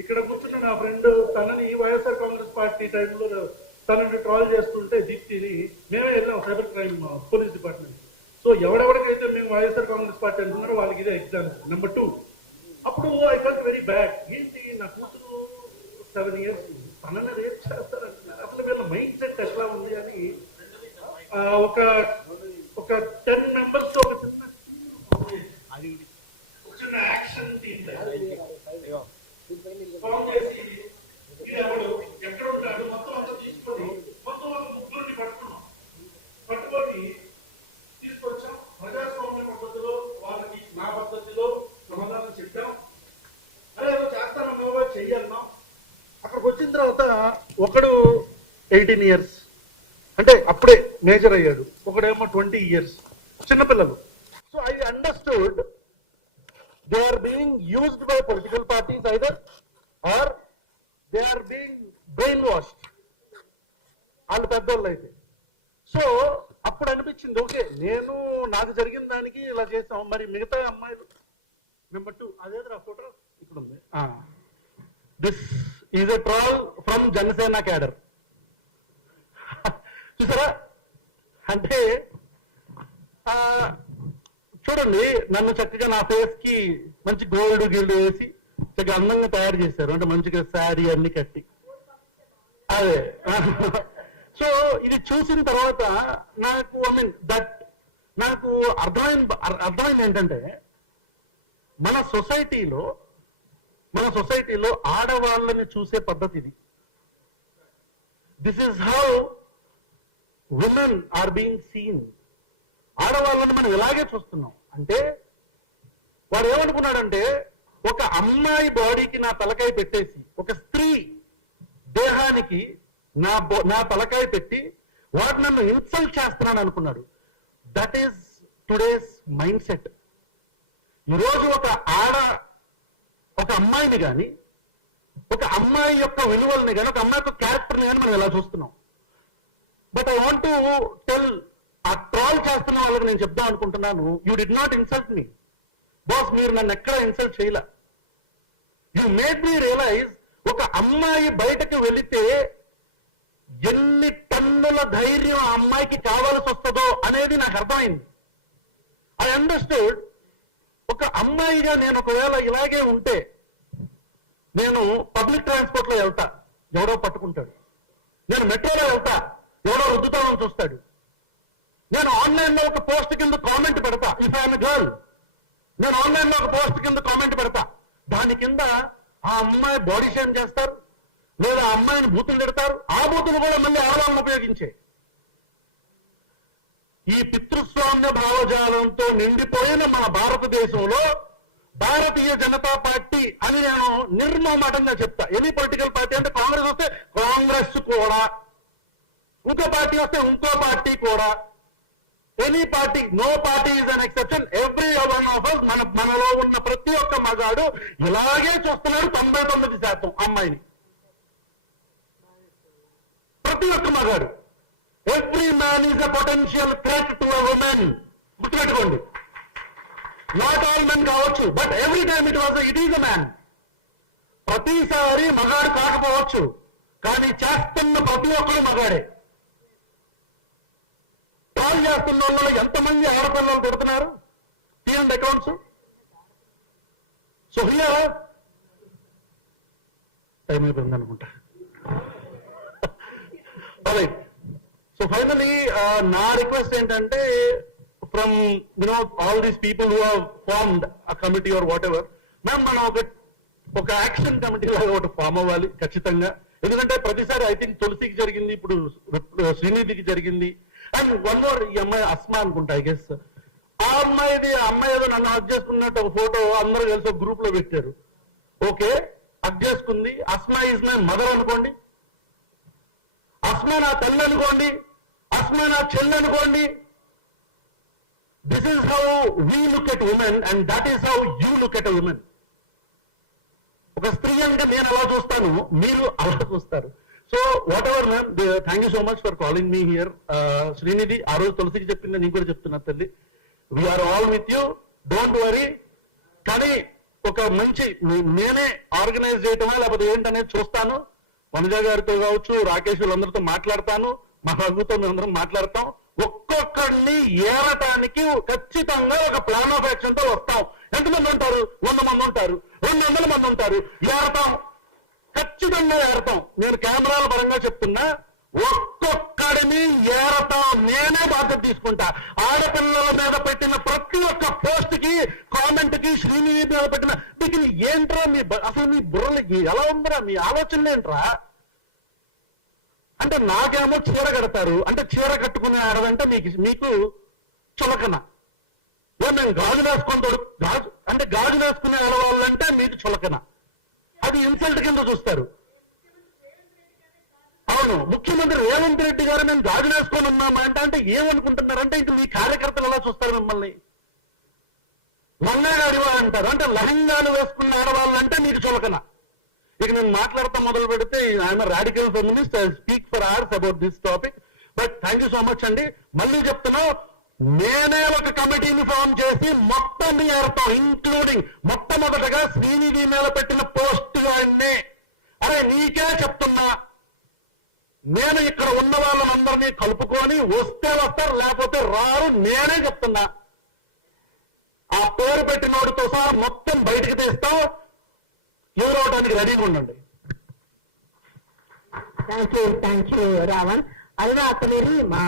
ఇక్కడ కూర్చున్న నా ఫ్రెండ్ తనని వైఎస్ఆర్ కాంగ్రెస్ పార్టీ టైంలో తనని ట్రాల్ చేస్తుంటే దీప్తిని మేమే వెళ్ళాం cyber crime police department. So ఎవరెవరికైతే మేము వైఎస్ఆర్ కాంగ్రెస్ పార్టీ అంటున్నారో వాళ్ళకి ఇదే ఎగ్జాంపుల్. నెంబర్ 2, అప్పుడు ఐ ఫెల్ట్ వెరీ బ్యాడ్. ఏంటి నా కూతురు 7 years తనని రేప్ చేస్తారంటున్నారు, అసలు వీళ్ళ మైండ్ సెట్ ఎట్లా ఉంది అని ఒక 10 members తో ఒక చిన్న యాక్షన్ టీమ్ ఫామ్ చేసి ఎక్కడ ఉంటాడు మొత్తం అంతా తీసుకొని మొత్తం ఒక ముగ్గురిని పట్టుకొని తీసుకొచ్చాం. ప్రజాస్వామ్య పద్ధతిలో వాళ్ళకి నా పద్ధతిలో సమాధానం చెప్పాం. అదే ఏదో చేస్తానో చెయ్యన్నాం. అక్కడికి వచ్చిన తర్వాత ఒకడు 18 years అంటే అప్పుడే మేజర్ అయ్యాడు, ఒకడేమో 20 years, చిన్నపిల్లలు. So I understood they are being used by political parties either or they are being brainwashed. వాళ్ళు పెద్దోళ్ళు అయితే. సో అప్పుడు అనిపించింది ఓకే నేను నాకు జరిగిన దానికి ఇలా చేసాం, మరి మిగతా అమ్మాయిలు. నెంబర్ 2 అదేదో ఫోటో ఇక్కడ ఉంది. This is a troll from Janasena cadre. చూసారా, అంటే చూడండి నన్ను చక్కగా నా ఫేస్ కి మంచి గోల్డ్ గిల్డ్ వేసి చక్కగా అందంగా తయారు చేశారు, అంటే మంచిగా శారీ అన్ని కట్టి. అదే సో ఇది చూసిన తర్వాత నాకు నాకు అర్థమైంది ఏంటంటే మన సొసైటీలో ఆడవాళ్ళని చూసే పద్ధతి ఇది. This is how women are being seen. ఆడవాళ్ళని మనం ఇలాగే చూస్తున్నాం. అంటే వాడు ఏమనుకున్నాడంటే ఒక అమ్మాయి బాడీకి నా తలకాయ పెట్టేసి ఒక స్త్రీ దేహానికి నా తలకాయ పెట్టి వాడు నన్ను ఇన్సల్ట్ చేస్తున్నాను అనుకున్నాడు. That is today's mind set. ఈరోజు ఒక అమ్మాయిని కానీ ఒక అమ్మాయి యొక్క విలువల్ని కానీ ఒక అమ్మాయి యొక్క క్యారెక్టర్ని కానీ మనం ఎలా చూస్తున్నాం. But I want to tell ఆ ట్రాల్ చేస్తున్న వాళ్ళకి నేను చెప్దాం అనుకుంటున్నాను, you did not insult me boss. మీరు నన్ను ఎక్కడ ఇన్సల్ట్ చేయలే. యూ మేడ్ మీ రియలైజ్ ఒక అమ్మాయి బయటకు వెళితే ఎన్ని టన్నుల ధైర్యం ఆ అమ్మాయికి కావాల్సి వస్తుందో అనేది నాకు అర్థమైంది. I understood. ఒక అమ్మాయిగా నేను ఒకవేళ ఇలాగే ఉంటే నేను పబ్లిక్ ట్రాన్స్పోర్ట్ లో వెళ్తా, ఎవడో పట్టుకుంటాడు. నేను మెట్రోలో వెళ్తా, ఎవడో రుద్దుతామని చూస్తాడు. నేను ఆన్లైన్ లో ఒక పోస్ట్ కింద కామెంట్ పెడతా, ఇఫ్ ఐఎమ్ గర్ల్, నేను ఆన్లైన్ లో ఒక పోస్ట్ కింద కామెంట్ పెడతా, దాని కింద ఆ అమ్మాయి బాడీ షేమ్ చేస్తారు, లేదా ఆ అమ్మాయిని బూతులు తిడతారు. ఆ బూతులు కూడా మళ్ళీ ఆడవాళ్ళని ఉపయోగించే ఈ పితృస్వామ్య భావజాలంతో నిండిపోయిన మన భారతదేశంలో భారతీయ జనతా పార్టీ అని నేను నిర్మమాటంగా చెప్తా. ఎనీ పొలిటికల్ పార్టీ అంటే కాంగ్రెస్ వస్తే కాంగ్రెస్ కూడా, ఇంకో పార్టీ వస్తే ఇంకో పార్టీ కూడా, any party, no party is an exception. Every one of us మనలో ఉన్న ప్రతి ఒక్క మగాడు ఇలాగే చూస్తున్నాడు. 99% అమ్మాయిని, ప్రతి ఒక్క మగాడు. Every man is a potential threat to a women. గుర్తుపెట్టుకోండి. నాట్ ఆల్ మెన్ కావచ్చు, but every time it is a man. ప్రతిసారి మగాడు కాకపోవచ్చు, కానీ చేస్తున్న ప్రతి ఒక్కరు మగాడే. ట్రాల్ చేస్తున్న వాళ్ళు ఎంతమంది ఆడపిల్లలు పెడుతున్నారు, తీయండి అకౌంట్స్. సో హియర్ టైం అయిపోయింది అనుకుంటా. రైట్. సో ఫైనలీ నా రిక్వెస్ట్ ఏంటంటే from all these people who have formed a committee or whatever, ma'am మనం ఒక యాక్షన్ కమిటీ లాగా ఒకటి ఫామ్ అవ్వాలి ఖచ్చితంగా. ఎందుకంటే ప్రతిసారి ఐ థింక్ తులసికి జరిగింది, ఇప్పుడు శ్రీనిధికి జరిగింది. అండ్ వన్ మోర్, ఈ అమ్మాయి అస్మా అనుకుంటా, ఐ గెస్. ఆ అమ్మాయి ఏదో నన్ను హక్ చేసుకున్నట్టు ఒక ఫోటో అందరూ కలిసి ఒక గ్రూప్ లో పెట్టారు. ఓకే, హక్ చేసుకుంది. అస్మా ఈజ్ మై మదర్ అనుకోండి, అస్మా నా తల్లి అనుకోండి, అస్మా నా చెల్లి అనుకోండి. This is how we look at women and that is how you look at women. ఒక స్త్రీ అంటే నేను అలా చూస్తాను, మీరు అలా చూస్తారు. So whatever ma'am, thank you so much for calling me here. Srinidhi ఆ రోజు తులసికి చెప్పింది, నీకు కూడా చెప్తున్నా తల్లి, we are all with you, don't worry. కానీ ఒక మంచి నేనే ఆర్గనైజ్ చేయటమా లేకపోతే ఏంటనేది చూస్తాను. వనజ గారితో కావచ్చు, రాకేష్ వాళ్ళందరితో మాట్లాడతాను, మా రఘుతో మేమందరం మాట్లాడతాం. ఒక్కొక్కడిని ఏరటానికి ఖచ్చితంగా ఒక ప్లాన్ ఆఫ్ యాక్షన్ తో వస్తాం. ఎంతమంది ఉంటారు? 100 మంది ఉంటారు, 200 మంది ఉంటారు. ఏరతాం, ఖచ్చితంగా ఏరతాం. నేను కెమెరాల పరంగా చెప్తున్నా, ఒక్కొక్కడిని ఏరతాం. నేనే బాధ్యత తీసుకుంటా. ఆడపిల్లల మీద పెట్టిన ప్రతి ఒక్క పోస్ట్ కి, కామెంట్ కి, శ్రీనిధి మీద పెట్టిన మీకు ఏంట్రా అసలు మీ బుర్రలకి ఎలా ఉందిరా? మీ ఆలోచనలు ఏంట్రా? అంటే నాకేమో చీర కడతారు అంటే చీర కట్టుకునే ఆడదంటే మీకు చులకన. మేము గాజులు వేసుకుంటాడు గాజులు వేసుకునే ఆడవాళ్ళంటే మీకు చులకన. అది ఇన్సల్ట్ కింద చూస్తారు. అవును, ముఖ్యమంత్రి రేవంత్ రెడ్డి గారు మేము గాజులు వేసుకొని ఉన్నామా అంటే ఏమనుకుంటున్నారంటే ఇంక మీ కార్యకర్తలు ఎలా చూస్తారు మిమ్మల్ని? లంగాగాడివా అంటారు. అంటే లహంగాలు వేసుకున్న ఆడవాళ్ళంటే మీకు చులకన. ఇక నేను మాట్లాడతాం మొదలు పెడితే I'm radical feminist. I speak for hours about this topic. But thank you so much అండి. మళ్ళీ చెప్తున్నా, నేనే ఒక కమిటీని ఫామ్ చేసి మొత్తం ఏర్తాం, ఇంక్లూడింగ్ మొట్టమొదటగా శ్రీనిధి మీద పెట్టిన పోస్ట్ గానే. అరే నీకే చెప్తున్నా, నేను ఇక్కడ ఉన్న వాళ్ళందరినీ కలుపుకొని వస్తే వస్తారు, లేకపోతే రారు. నేనే చెప్తున్నా, ఆ పేరు పెట్టినోడితో సహా మొత్తం బయటికి తీస్తాం. ఎదురవడానికి రెడీగా ఉండండి. Thank you Ravan. అది మాత్రమే మా